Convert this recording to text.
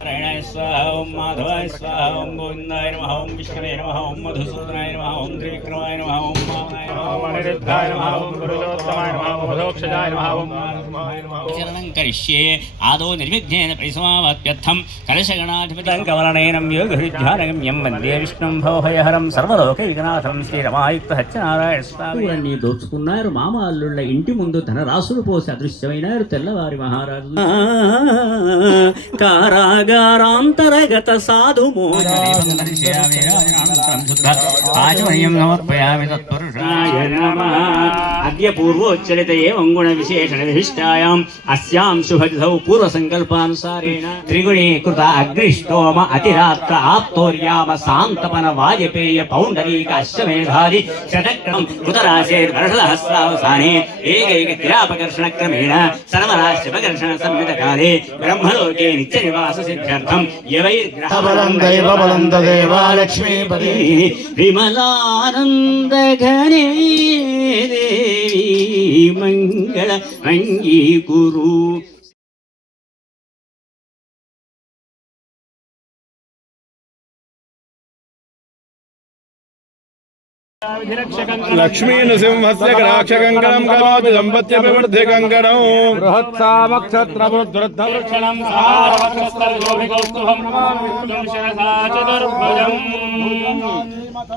नारायणाय स्वाहा ओम माधवाय स्वाहा ओम गोविंदाय नमः ओम विष्णवे नमः ओम मधुसूदनाय नमः ओम त्रिविक्रमाय नमः ओम वामनाय नमः ओम अनिरुद्धाय नमः ओम गुरुलोत्तमाय नमः ओम मधोक्षजाय नमः ओम चरणं करिष्ये आदौ निर्विघ्नेन परिसमाप्त्यर्थं कलशगणाधिपतिं कवरणेनं योगहृद्ध्यानगम्यं वन्दे विष्णुं भवभयहरं सर्वलोकैकनाथं శ్రీరమాయుక్తహత్యనారాయణ స్వామి అన్ని దోచుకున్నారు. మామ అల్లుళ్ళ ఇంటి ముందు ధన రాసులు పోసి అదృశ్యమైనారు తెల్లవారి మహారాజు. కారాగారాంతరగత సాధు అద్య పూర్వోచ్చరిత ఏవం గుణ విశేషణ విశిష్టాయాం అస్యాం శుభతిథౌ పూర్వ సంకల్పానుసారేణ త్రిగుణీకృత అగ్నిష్టోమ అతిరాత్ర ఆప్తోర్యామ సాంతపన వాజపేయ పౌండరీక అశ్వమేధాది శతక్రమం కృతరాశేర్వర్షహస్రావసానే ఏకైక క్రియాపకర్షణ క్రమేణ సర్వరాశ్యపకర్షణ సంయుతకాలే బ్రహ్మలోకే నిత్య నివాస సిద్ధ్యర్థం యవైర్గ్రహబలం దైవబలం తదేవా లక్ష్మీపతి విమలానంద ఘనే దేవి మంగళ అంగీకురు. लक्ष्मी नृसिंहस्य कटाक्षकङ्कणं करोति दम्पत्यभिवृद्धिकङ्कणं बृहत्सामक्षत्रवृद्धवृक्षणं